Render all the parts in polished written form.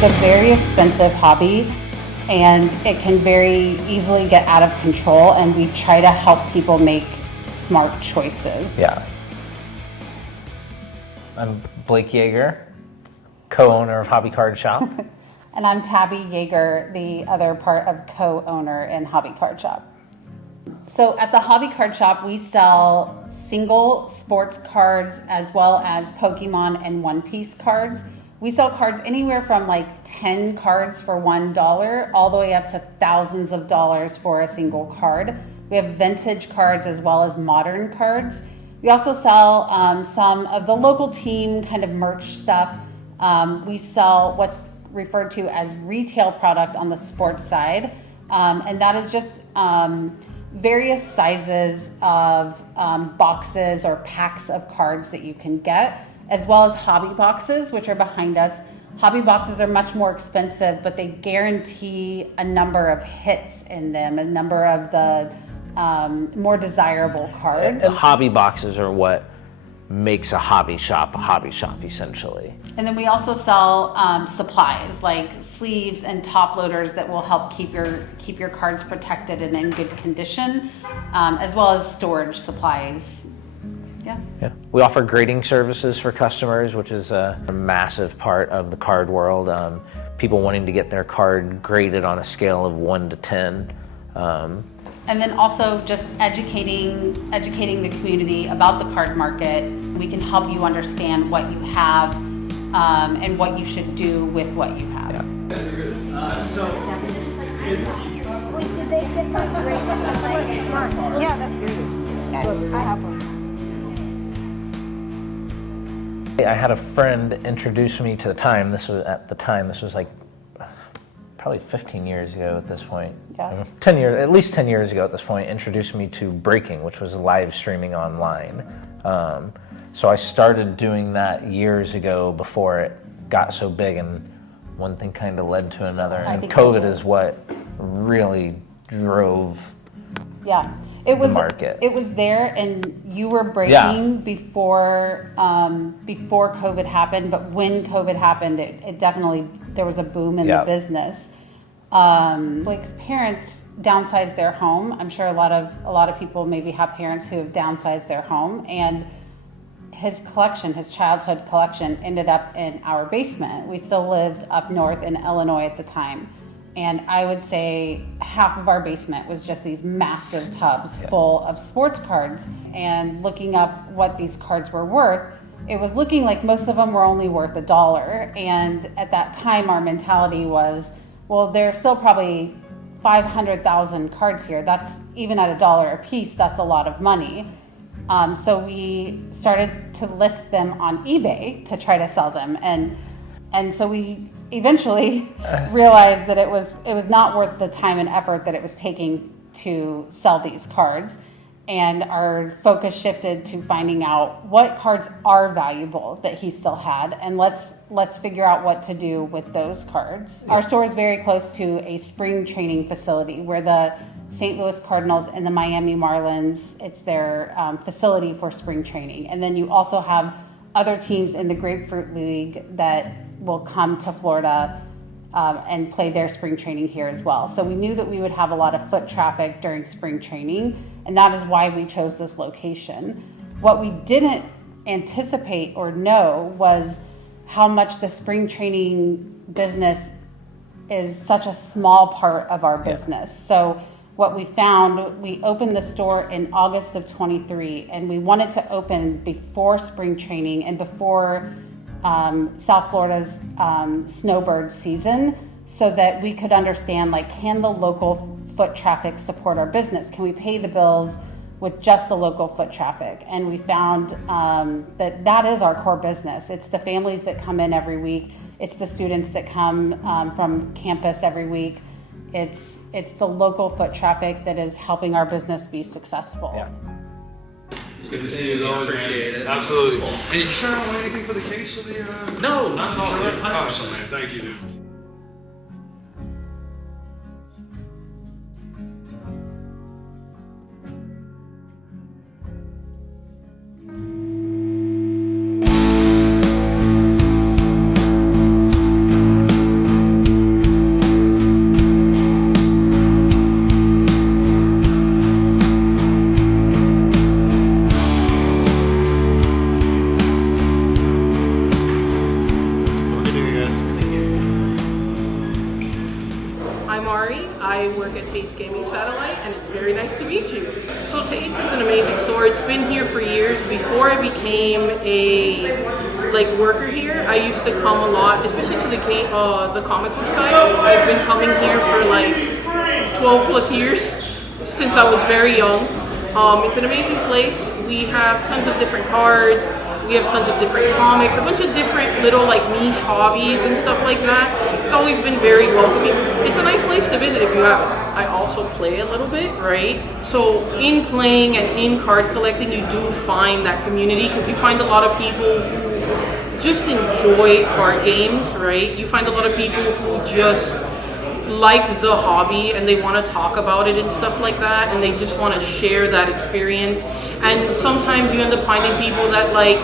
It's a very expensive hobby and it can very easily get out of control, and we try to help people make smart choices. Yeah. I'm Blake Yeager, co-owner of Hobby Card Shop. And I'm Tabby Yeager, the other part of co-owner in Hobby Card Shop. So at the Hobby Card Shop, we sell single sports cards as well as Pokemon and One Piece cards. We sell cards anywhere from like 10 cards for $1 all the way up to thousands of dollars for a single card. We have vintage cards as well as modern cards. We also sell some of the local team kind of merch stuff. We sell what's referred to as retail product on the sports side, and that is just various sizes of boxes or packs of cards that you can get, as well as hobby boxes, which are behind us. Hobby boxes are much more expensive, but they guarantee a number of hits in them, a number of the more desirable cards. And hobby boxes are what makes a hobby shop essentially. And then we also sell supplies like sleeves and top loaders that will help keep your cards protected and in good condition, as well as storage supplies. Yeah. We offer grading services for customers, which is a massive part of the card world. People wanting to get their card graded on a scale of 1 to 10. And then also just educating the community about the card market. We can help you understand what you have and what you should do with what you have. Wait, did they get my grade? Yeah, that's great. I have one. I had a friend introduce me to this was like probably 15 years ago at this point. Yeah. 10 years, at least 10 years ago at this point, introduced me to Breaking, which was live streaming online. So I started doing that years ago before it got so big, and one thing kind of led to another. And COVID is what really drove the market. It was there, and you were breaking before COVID happened. But when COVID happened, it definitely, there was a boom in the business. Blake's parents downsized their home. I'm sure a lot of people maybe have parents who have downsized their home, and his childhood collection ended up in our basement. We still lived up north in Illinois at the time. And I would say half of our basement was just these massive tubs full of sports cards. And looking up what these cards were worth, it was looking like most of them were only worth $1. And at that time, our mentality was, well, there's still probably 500,000 cards here. That's even at $1 a piece, that's a lot of money. So we started to list them on eBay to try to sell them. And so we eventually realized that it was not worth the time and effort that it was taking to sell these cards. And our focus shifted to finding out what cards are valuable that he still had, and let's figure out what to do with those cards. Our store is very close to a spring training facility where the St. Louis Cardinals and the Miami Marlins, it's their facility for spring training. And then you also have other teams in the Grapefruit League that will come to Florida and play their spring training here as well. So we knew that we would have a lot of foot traffic during spring training, and that is why we chose this location. What we didn't anticipate or know was how much the spring training business is such a small part of our business. So what we found, we opened the store in August of 23, and we wanted to open before spring training and before South Florida's snowbird season, so that we could understand, like, can the local foot traffic support our business? Can we pay the bills with just the local foot traffic? And we found that is our core business. It's the families that come in every week. It's the students that come from campus every week. It's the local foot traffic that is helping our business be successful. Yeah. It's good to see you. Always appreciate it. Absolutely. And you sure don't want anything for the case of the? No, not at all. Awesome, man. Thank you, dude. store. It's been here for years. Before I became a worker here, I used to come a lot, especially to the comic book side. I've been coming here for like 12 plus years since I was very young. It's an amazing place. We have tons of different cards. We have tons of different comics, a bunch of different little like niche hobbies and stuff like that. It's always been very welcoming. It's a nice place to visit if you haven't. I also play a little bit, right? So in playing and in card collecting, you do find that community because you find a lot of people who just enjoy card games, right? You find a lot of people who just like the hobby and they want to talk about it and stuff like that, and they just want to share that experience. And sometimes you end up finding people that like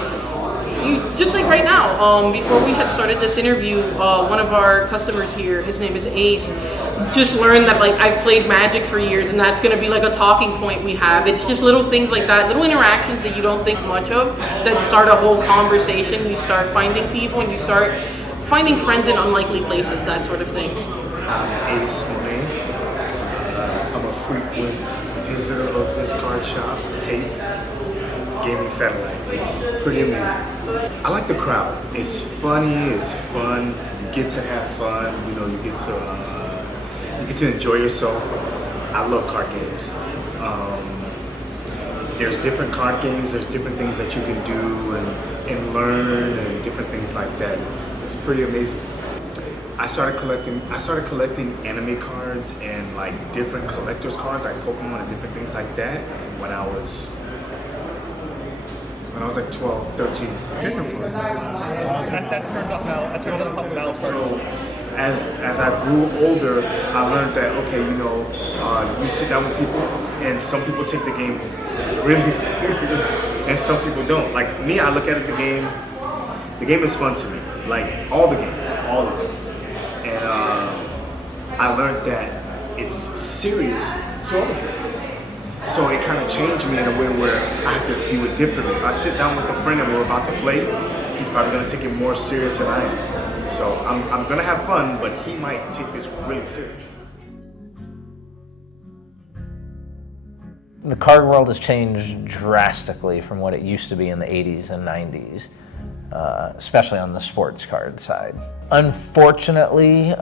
you, just like right now, before we had started this interview, one of our customers here, his name is Ace, just learned that like I've played Magic for years, and that's going to be like a talking point we have. It's just little things like that, little interactions that you don't think much of that start a whole conversation. You start finding people and you start finding friends in unlikely places, that sort of thing. I'm Ace Monet. I'm a frequent visitor of this card shop, Tate's Gaming Satellite. It's pretty amazing. I like the crowd. It's funny, it's fun. You get to have fun. You know, you get to enjoy yourself. I love card games. There's different card games. There's different things that you can do and learn and different things like that. It's pretty amazing. I started collecting anime cards and like different collectors cards, like Pokemon and different things like that when I was like 12, 13. That turns up now. That turns up a couple hours. So as I grew older, I learned that okay, you know, you sit down with people, and some people take the game really serious, and some people don't. Like me, I look at it, the game is fun to me. Like all the games, all of them. And I learned that it's serious to other people. So it kind of changed me in a way where I have to view it differently. If I sit down with a friend and we're about to play, he's probably going to take it more serious than I am. So I'm going to have fun, but he might take this really serious. The card world has changed drastically from what it used to be in the 80s and 90s. Especially on the sports card side. Unfortunately,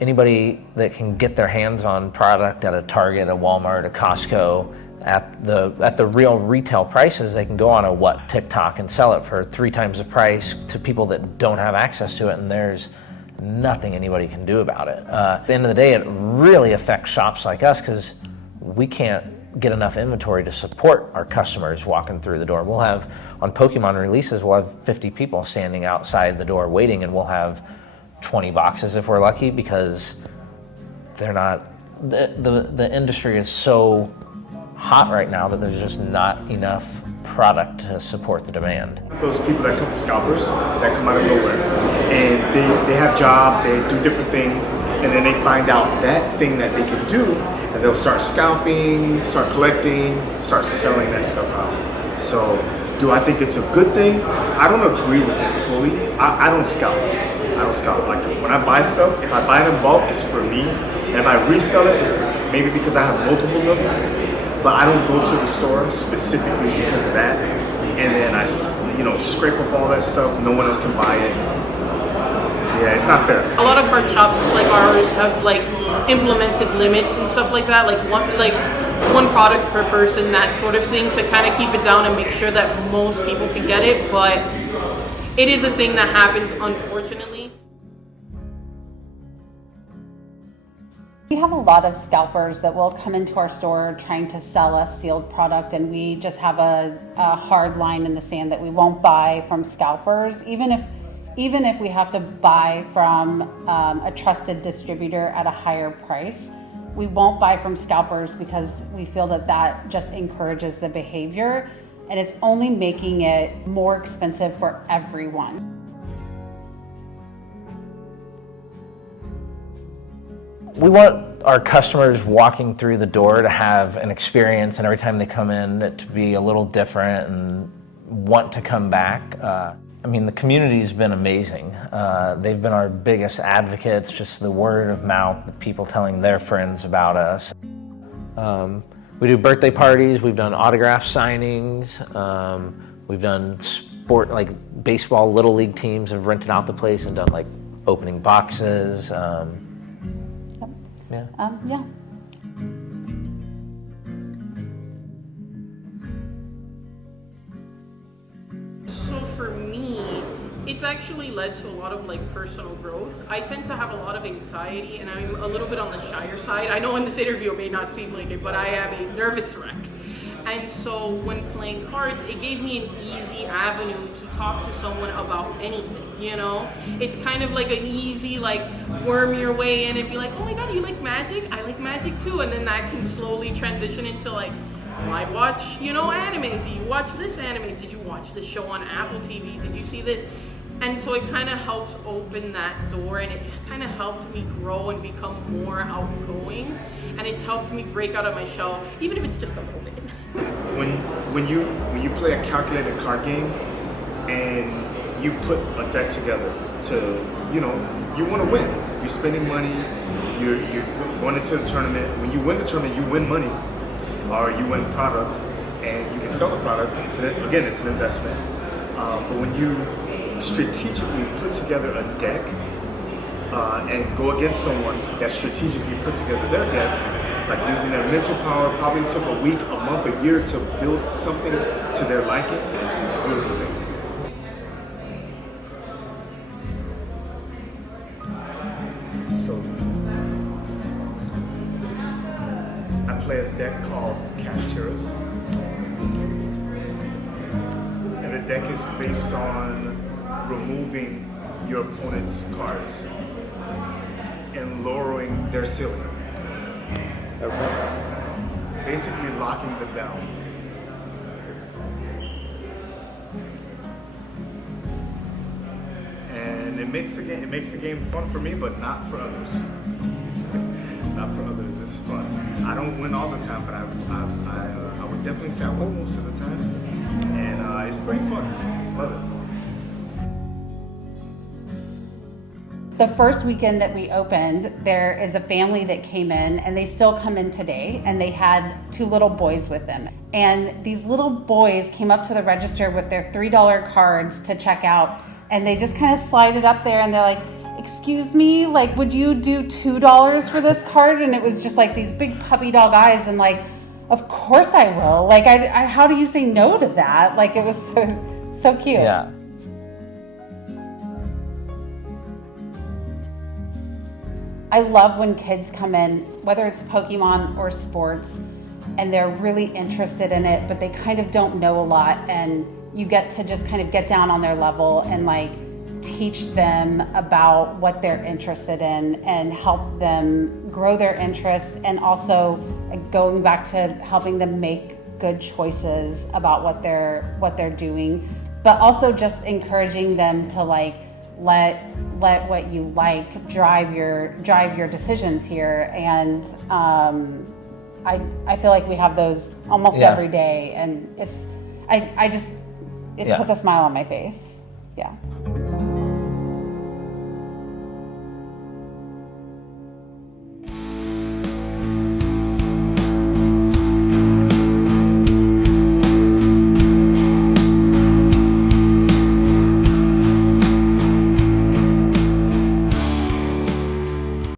anybody that can get their hands on product at a Target, a Walmart, a Costco, at the real retail prices, they can go on a TikTok and sell it for 3 times the price to people that don't have access to it, and there's nothing anybody can do about it. At the end of the day, it really affects shops like us because we can't get enough inventory to support our customers walking through the door. We'll have, on Pokemon releases, we'll have 50 people standing outside the door waiting, and we'll have 20 boxes if we're lucky, because they're not, the industry is so hot right now that there's just not enough product to support the demand. Those people that come to scalpers, that come out of nowhere, and they have jobs, they do different things, and then they find out that thing that they can do, and they'll start scalping, start collecting, start selling that stuff out. So, do I think it's a good thing? I don't agree with it fully. I don't scalp. I don't scalp. Like when I buy stuff, if I buy it in bulk, it's for me. And if I resell it, it's maybe because I have multiples of it. But I don't go to the store specifically because of that. And then I, scrape up all that stuff. No one else can buy it. Yeah, it's not fair. A lot of card shops like ours have like implemented limits and stuff like that, like one product per person, that sort of thing, to kind of keep it down and make sure that most people can get it. But it is a thing that happens, unfortunately. We have a lot of scalpers that will come into our store trying to sell us sealed product, and we just have a hard line in the sand that we won't buy from scalpers, even if we have to buy from a trusted distributor at a higher price. We won't buy from scalpers because we feel that just encourages the behavior, and it's only making it more expensive for everyone. We want our customers walking through the door to have an experience, and every time they come in to be a little different and want to come back. The community's been amazing. They've been our biggest advocates, just the word of mouth, the people telling their friends about us. We do birthday parties. We've done autograph signings. We've done sport, like baseball, little league teams have rented out the place and done like opening boxes. Yeah. Yeah. So for me, it's actually led to a lot of like personal growth. I tend to have a lot of anxiety and I'm a little bit on the shyer side. I know in this interview it may not seem like it, but I am a nervous wreck. And so when playing cards, it gave me an easy avenue to talk to someone about anything, you know? It's kind of like an easy, like, worm your way in and be like, oh my God, you like Magic? I like Magic too. And then that can slowly transition into like, well, I watch, you know, anime. Do you watch this anime? Did you watch this show on Apple TV? Did you see this? And so it kind of helps open that door, and it kind of helped me grow and become more outgoing. And it's helped me break out of my shell, even if it's just a little bit. When you play a calculated card game and you put a deck together to, you know, you want to win. You're spending money. You're going into the tournament. When you win the tournament, you win money, or you win product, and you can sell the product. It's an investment. But when you strategically put together a deck and go against someone that strategically put together their deck, like using their mental power, probably took a week, a month, a year to build something to their liking. It's a beautiful thing. So I play a deck called Cash Churros. And the deck is based on removing your opponent's cards and lowering their ceiling. Basically locking them down. And it makes the game fun for me, but not for others. Not for others. It's fun. I don't win all the time, but I would definitely say I win most of the time, and it's pretty fun. Love it. The first weekend that we opened, there is a family that came in, and they still come in today, and they had 2 little boys with them. And these little boys came up to the register with their $3 cards to check out, and they just kind of slide it up there, and they're like, excuse me, like, would you do $2 for this card? And it was just like these big puppy dog eyes, and like, of course I will. Like, I how do you say no to that? Like, it was so cute. Yeah. I love when kids come in, whether it's Pokemon or sports, and they're really interested in it, but they kind of don't know a lot, and you get to just kind of get down on their level and like teach them about what they're interested in and help them grow their interests, and also going back to helping them make good choices about what they're doing, but also just encouraging them to like let what you like drive your decisions here. And I feel like we have those almost every day, and it puts a smile on my face. Yeah.